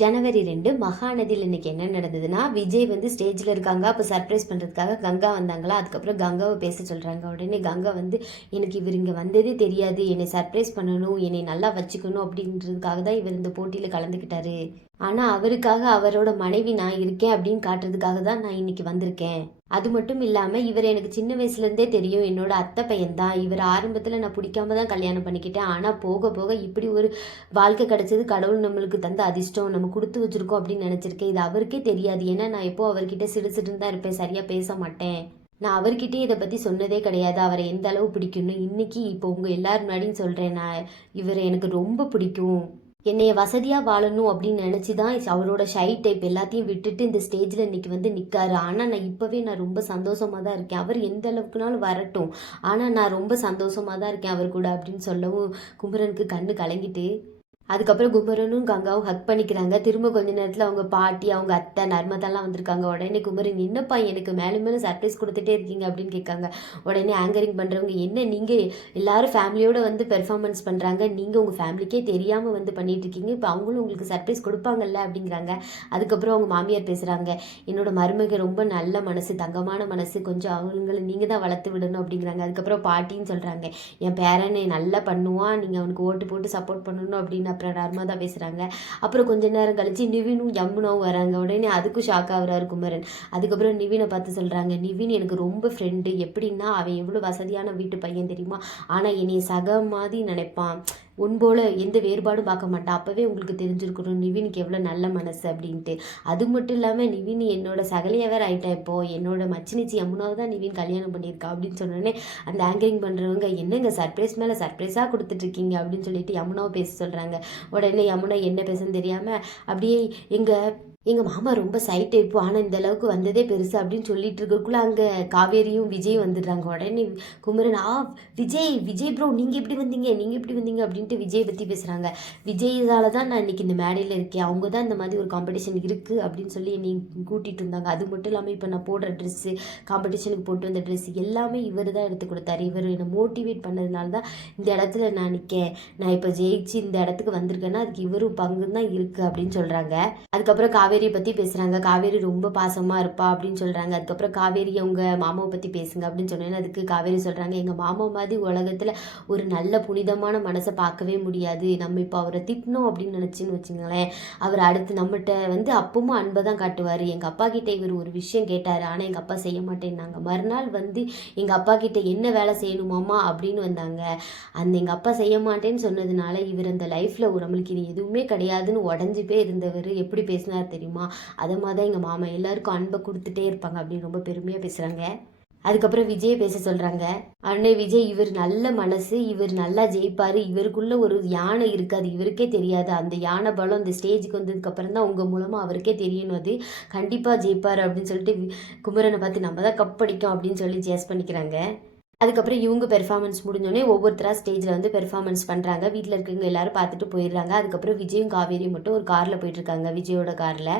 ஜனவரி 2 மகாநதியில் இன்னைக்கு என்ன நடந்ததுன்னா, விஜய் வந்து ஸ்டேஜில் இருக்காங்க. அப்போ சர்ப்ரைஸ் பண்ணுறதுக்காக கங்கா வந்தாங்களா. அதுக்கப்புறம் கங்காவை பேச சொல்கிறாங்க. உடனே கங்கா வந்து, எனக்கு இவர் இங்கே வந்ததே தெரியாது, என்னை சர்ப்ரைஸ் பண்ணணும், என்னை நல்லா வச்சுக்கணும் அப்படின்றதுக்காக தான் இவர் இந்த போட்டியில் கலந்துக்கிட்டாரு. ஆனால் அவருக்காக அவரோட மனைவி நான் இருக்கேன் அப்படின்னு காட்டுறதுக்காக தான் நான் இன்னைக்கு வந்திருக்கேன். அது மட்டும் இல்லாமல் இவர் எனக்கு சின்ன வயசுலேருந்தே தெரியும், என்னோட அத்தை பையன் தான் இவர். ஆரம்பத்தில் நான் பிடிக்காம தான் கல்யாணம் பண்ணிக்கிட்டேன். ஆனால் போக போக இப்படி ஒரு வாழ்க்கை கிடைச்சது கடவுள் நம்மளுக்கு தந்த அதிர்ஷ்டம், நம்ம கொடுத்து வச்சுருக்கோம் அப்படின்னு நினச்சிருக்கேன். இது அவருக்கே தெரியாது. ஏன்னா நான் எப்போ அவர்கிட்ட சிடுசிடுன்னு தான் இருப்பேன், சரியாக பேச மாட்டேன். நான் அவர்கிட்டயே இதை பற்றி சொன்னதே கிடையாது, அவரை எந்த அளவு பிடிக்கும்னு. இன்னைக்கு இப்போ உங்கள் எல்லார் முன்னாடியும் சொல்கிறேன், நான் இவரை எனக்கு ரொம்ப பிடிக்கும். என்னைய வசதியாக வாழணும் அப்படின்னு நினச்சி தான் அவரோட ஷை டைப் எல்லாத்தையும் விட்டுட்டு இந்த ஸ்டேஜில் இன்றைக்கி வந்து நிற்காரு. ஆனால் நான் ரொம்ப சந்தோஷமாக தான் இருக்கேன். அவர் எந்த அளவுக்குனாலும் வரட்டும், ஆனால் நான் ரொம்ப சந்தோஷமாக தான் இருக்கேன் அவர் கூட அப்படின்னு சொல்லவும் குமரனுக்கு கண்ணு கலங்கிட்டு, அதுக்கப்புறம் குமரனும் கங்காவும் ஹக் பண்ணிக்கிறாங்க. திரும்ப கொஞ்ச நேரத்தில் அவங்க பாட்டி, அவங்க அத்தை, நர்மதாலாம் வந்திருக்காங்க. உடனே குமரன், என்னப்பா எனக்கு மேலும் மேலும் சர்ப்ரைஸ் கொடுத்துட்டே இருக்கீங்க அப்படின்னு கேட்காங்க. உடனே ஆங்கரிங் பண்ணுறவங்க, என்ன நீங்கள் எல்லாரும் ஃபேமிலியோடு வந்து பெர்ஃபார்மன்ஸ் பண்ணுறாங்க, நீங்கள் உங்கள் ஃபேமிலிக்கே தெரியாமல் வந்து பண்ணிட்டு இருக்கீங்க, இப்போ அவங்களும் உங்களுக்கு சர்ப்ரைஸ் கொடுப்பாங்கல்ல அப்படிங்கிறாங்க. அதுக்கப்புறம் அவங்க மாமியார் பேசுகிறாங்க, என்னோட மருமக ரொம்ப நல்ல மனசு, தங்கமான மனசு, கொஞ்சம் அவங்களை நீங்கள் தான் வளர்த்து விடணும் அப்படிங்கிறாங்க. அதுக்கப்புறம் பாட்டின்னு சொல்கிறாங்க, என் பேரனை நல்லா பண்ணுவான், நீங்கள் அவனுக்கு ஓட்டு போட்டு சப்போர்ட் பண்ணணும் அப்படின்னு. அப்புறம் நர்மதா பேசுகிறாங்க. அப்புறம் கொஞ்ச நேரம் கழிச்சு நிவினும் யமுனாவும் வராங்க. உடனே அதுக்கும் ஷாக் ஆகுறாரு குமரன். அதுக்கப்புறம் நிவினை பார்த்து சொல்கிறாங்க, நிவின் எனக்கு ரொம்ப ஃப்ரெண்டு, எப்படின்னா அவன் எவ்வளோ வசதியான வீட்டு பையன் தெரியுமா, ஆனால் என்னைய சக மாதிரி நினைப்பான், உன்போல எந்த வேறுபாடும் பார்க்க மாட்டான். அப்போவே உங்களுக்கு தெரிஞ்சிருக்கணும் நிவினுக்கு எவ்வளோ நல்ல மனசு அப்படின்ட்டு. அது மட்டும் இல்லாமல் நிவின் என்னோட சகலையாக வேறு ஆகிட்டா, இப்போது என்னோட மச்சினிச்சி யமுனாவை தான் நிவின் கல்யாணம் பண்ணியிருக்கா அப்படின்னு சொன்னோடனே அந்த ஆங்கரிங் பண்ணுறவங்க, என்னங்க சர்ப்ரைஸ் மேலே சர்ப்ரைஸாக கொடுத்துட்ருக்கீங்க அப்படின்னு சொல்லிட்டு யமுனாவை பேச சொல்கிறாங்க. உடனே யமுனா என்ன பேசுன்னு தெரியாமல் அப்படியே, எங்கள் மாமா ரொம்ப சைட் டைப்பு, ஆனால் இந்த அளவுக்கு வந்ததே பெருசு அப்படின்னு சொல்லிட்டு இருக்கக்குள்ளே அங்கே காவேரியும் விஜயும் வந்துடுறாங்க. உடனே குமரன், விஜய் ப்ரோ நீங்கள் எப்படி வந்தீங்க அப்படின்ட்டு விஜய் பற்றி பேசுகிறாங்க. விஜயால் தான் நான் இன்றைக்கி இந்த மேடையில் இருக்கேன், அவங்க தான் இந்த மாதிரி ஒரு காம்படிஷன் இருக்குது அப்படின்னு சொல்லி என்னை கூட்டிகிட்டு இருந்தாங்க. அது மட்டும் இல்லாமல் இப்போ நான் போடுற ட்ரெஸ்ஸு, காம்படிஷனுக்கு போட்டு வந்த ட்ரெஸ்ஸு எல்லாமே இவர் தான் எடுத்து கொடுத்தாரு. இவர் என்னை மோட்டிவேட் பண்ணதுனால தான் இந்த இடத்துல நான் நிற்கேன், நான் இப்போ ஜெயிச்சு இந்த இடத்துக்கு வந்திருக்கேன்னா அதுக்கு இவரும் பங்கு தான் இருக்குது அப்படின்னு சொல்கிறாங்க. அதுக்கப்புறம் காவேரியை பற்றி பேசுகிறாங்க. காவேரி ரொம்ப பாசமாக இருப்பா அப்படின்னு சொல்கிறாங்க. அதுக்கப்புறம் காவேரி அவங்க மாமாவை பற்றி பேசுங்க அப்படின்னு சொன்னேன்னா அதுக்கு காவேரி சொல்கிறாங்க, எங்கள் மாமா மாதிரி உலகத்தில் ஒரு நல்ல புனிதமான மனசை பார்க்கவே முடியாது. நம்ம இப்போ அவரை திட்டணும் அப்படின்னு நினச்சின்னு வச்சுங்களேன், அவர் அடுத்து நம்மகிட்ட வந்து அப்பவும் அன்பை தான் காட்டுவார். எங்கள் அப்பா கிட்டே இவர் ஒரு விஷயம் கேட்டார், ஆனால் எங்கள் அப்பா செய்ய மாட்டேன்னாங்க. மறுநாள் வந்து எங்கள் அப்பா கிட்டே என்ன வேலை செய்யணுமாம்மா அப்படின்னு வந்தாங்க. அந்த எங்கள் அப்பா செய்ய மாட்டேன்னு சொன்னதுனால இவர் அந்த லைஃப்பில் நம்மளுக்கு இது எதுவுமே கிடையாதுன்னு உடஞ்சி போய் இருந்தவர் எப்படி பேசினார் தெரியுமா, அதை மாதிரி தான் எங்கள் மாமா எல்லாருக்கும் அன்பை கொடுத்துட்டே இருப்பாங்க அப்படின்னு ரொம்ப பெருமையாக பேசுகிறாங்க. அதுக்கப்புறம் விஜயை பேச சொல்கிறாங்க. அண்ணே விஜய், இவர் நல்ல மனசு, இவர் நல்லா ஜெயிப்பார், இவருக்குள்ள ஒரு யானை இருக்காது, இவருக்கே தெரியாது. அந்த யானை பலம் அந்த ஸ்டேஜுக்கு வந்ததுக்கப்புறம் தான் உங்கள் மூலமாக அவருக்கே தெரியணும், அது கண்டிப்பாக ஜெயிப்பார் அப்படின்னு சொல்லிட்டு குமரனை பார்த்து நம்ம தான் கப் அடிக்கும் அப்படின்னு சொல்லி ஜேஸ் பண்ணிக்கிறாங்க. அதுக்கப்புறம் இவங்க பெர்ஃபார்மன்ஸ் முடிஞ்சோடனே ஒவ்வொருத்தராக ஸ்டேஜில் வந்து பெர்ஃபார்மன்ஸ் பண்ணுறாங்க. வீட்டில் இருக்கவங்க எல்லாரும் பார்த்துட்டு போயிடுறாங்க. அதுக்கப்புறம் விஜயும் காவேரியும் மட்டும் ஒரு காரில் போயிட்டுருக்காங்க, விஜயோட காரில்.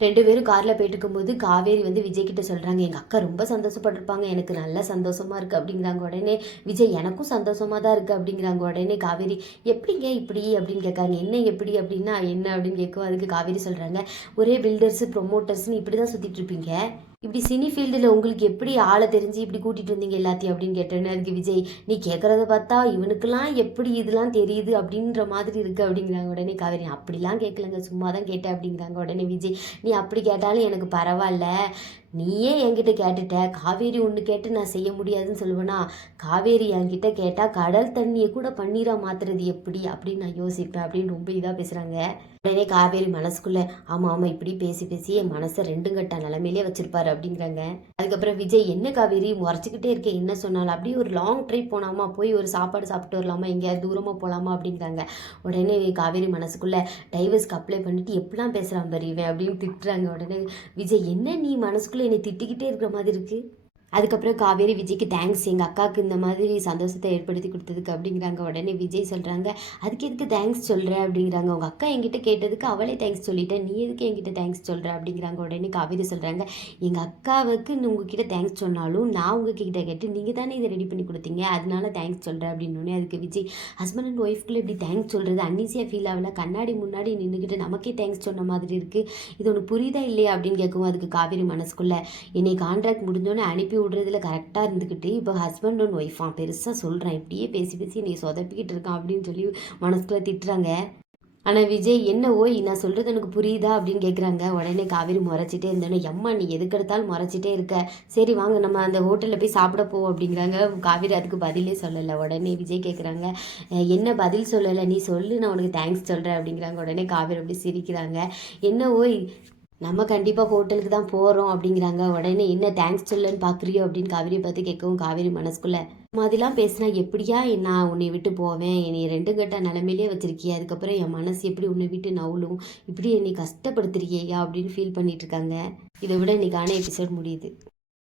2 பேரும் காரில் போயிட்டு இருக்கும்போது காவேரி வந்து விஜய் கிட்ட சொல்கிறாங்க, எங்கள் அக்கா ரொம்ப சந்தோஷப்பட்டிருப்பாங்க, எனக்கு நல்லா சந்தோஷமாக இருக்குது அப்படிங்கிறாங்க. உடனே விஜய், எனக்கும் சந்தோஷமாக தான் இருக்குது அப்படிங்கிறாங்க. உடனே காவேரி, எப்படிங்க இப்படி அப்படின்னு கேட்காங்க. என்ன எப்படி அப்படின்னா என்ன அப்படின்னு கேட்கும். அதுக்கு காவேரி சொல்கிறாங்க, ஒரே பில்டர்ஸு ப்ரொமோட்டர்ஸ்னு இப்படி தான் சுற்றிட்டு இருப்பீங்க, இப்படி சினி ஃபீல்டில் உங்களுக்கு எப்படி ஆளை தெரிஞ்சு இப்படி கூட்டிகிட்டு வந்தீங்க எல்லாத்தையும் அப்படின்னு கேட்டேன்னு. அதுக்கு விஜய், நீ கேட்குறத பார்த்தா இவனுக்கெல்லாம் எப்படி இதெல்லாம் தெரியுது அப்படின்ற மாதிரி இருக்குது அப்படிங்கிறாங்க. உடனே காவேரி, அப்படிலாம் கேட்கலங்க, சும்மா தான் கேட்டேன் அப்படிங்கிறாங்க. உடனே விஜய், நீ அப்படி கேட்டாலும் எனக்கு பரவாயில்ல, நீயே என்கிட்ட கேட்டுட்ட, காவேரி ஒன்று கேட்டு நான் செய்ய முடியாதுன்னு சொல்லுவேனா, காவேரி என்கிட்ட கேட்டால் கடல் தண்ணியை கூட பன்னீராக மாற்றுறது எப்படி அப்படின்னு நான் யோசிப்பேன் அப்படின்னு ரொம்ப இதாக பேசுகிறாங்க. உடனே காவேரி மனசுக்குள்ளே, ஆமாம் இப்படி பேசி பேசி என் மனசை 2 கட்ட நிலமையிலே வச்சிருப்பாரு அப்படிங்கிறாங்க. அதுக்கப்புறம் விஜய், என்ன காவேரி முறைச்சிக்கிட்டே இருக்கேன், என்ன சொன்னாலும் அப்படியே ஒரு லாங் ட்ரிப் போனாமா, போய் ஒரு சாப்பாடு சாப்பிட்டு வரலாமா, எங்கேயாவது தூரமாக போகலாமா அப்படிங்கிறாங்க. உடனே காவேரி மனசுக்குள்ளே, டைவர்ஸ்க்கு அப்ளை பண்ணிட்டு எப்படிலாம் பேசுகிறான் பாரு இவன் அப்படின்னு திட்டுறாங்க. உடனே விஜய், என்ன நீ மனசுக்குள்ளே என்னை திட்டிக்கிட்டே இருக்கிற மாதிரி இருக்குது, அதுக்கப்புறம் காவேரி விஜய்க்கு தேங்க்ஸ் எங்கள் அக்காவுக்கு இந்த மாதிரி சந்தோஷத்தை ஏற்படுத்தி கொடுத்ததுக்கு அப்படிங்கிறாங்க. உடனே விஜய் சொல்கிறாங்க, அதுக்கு எதுக்கு தேங்க்ஸ் சொல்கிற அப்படிங்கிறாங்க. உங்கள் அக்கா என்கிட்ட கேட்டதுக்கு அவளே தேங்க்ஸ் சொல்லிட்டேன், நீ எதுக்கு என்கிட்ட தேங்க்ஸ் சொல்கிற அப்படிங்கிறாங்க. உடனே காவேரி சொல்கிறாங்க, எங்கள் அக்காவுக்கு உங்ககிட்ட தேங்க்ஸ் சொன்னாலும் நான் உங்ககிட்ட கேட்டு நீங்கள் தானே இதை ரெடி பண்ணி கொடுத்தீங்க, அதனால தேங்க்ஸ் சொல்கிறேன் அப்படின்னோடனே அதுக்கு விஜய், ஹஸ்பண்ட் அண்ட் ஒய்ஃப்குள்ளே இப்படி தேங்க்ஸ் சொல்கிறது அன்னீசியாக ஃபீல் ஆகல, கண்ணாடி முன்னாடி நின்றுக்கிட்டு நமக்கே தேங்க்ஸ் சொன்ன மாதிரி இருக்குது, இது ஒன்று புரியுதா இல்லையா அப்படின்னு கேட்கவும் அதுக்கு காவேரி மனசுக்குள்ளே, என்னை கான்ட்ராக்ட் முடிஞ்சோன்னே அனுப்பி விடுறதுல கரெக்டாக இருந்துக்கிட்டு இப்போ ஹஸ்பண்ட் அண்ட் ஒய்ஃபா பெருசாக சொல்கிறேன், இப்படியே பேசி பேசி நீ சொதப்பிக்கிட்டு இருக்கான் அப்படின்னு சொல்லி மனசுக்குள்ளே திட்டுறாங்க. ஆனால் விஜய் என்ன ஓய் நான் சொல்கிறது எனக்கு புரியுதா அப்படின்னு கேட்குறாங்க. உடனே காவேரி முறைச்சிட்டே இருந்தோன்னே, எம்மா நீ எதுக்கு எடுத்தாலும் முறைச்சிட்டே இருக்க, சரி வாங்க நம்ம அந்த ஹோட்டலில் போய் சாப்பிட போவோம் அப்படிங்கிறாங்க. காவேரி அதுக்கு பதிலே சொல்லலை. உடனே விஜய் கேட்குறாங்க, என்ன பதில் சொல்லலை, நீ சொல்லு நான் உனக்கு தேங்க்ஸ் சொல்கிறேன் அப்படிங்கிறாங்க. உடனே காவேரி அப்படி சிரிக்கிறாங்க. என்ன ஓய் நம்ம கண்டிப்பாக ஹோட்டலுக்கு தான் போகிறோம் அப்படிங்கிறாங்க. உடனே என்ன தேங்க்ஸ் சொல்லன்னு பார்க்குறியோ அப்படின்னு காவேரி பார்த்து கேட்கவும் காவேரி மனசுக்குள்ளே, மாதிரிலாம் பேசினா எப்படியா நான் உன்னை விட்டு போவேன், என்னை 2 கட்ட நிலமையிலே வச்சிருக்கிய, அதுக்கப்புறம் என் மனசு எப்படி உன்னை விட்டு நவுலும், இப்படி என்னை கஷ்டப்படுத்துறியா அப்படின்னு ஃபீல் பண்ணிட்டு இருக்காங்க. இதை விட இன்னைக்கான எபிசோட் முடியுது.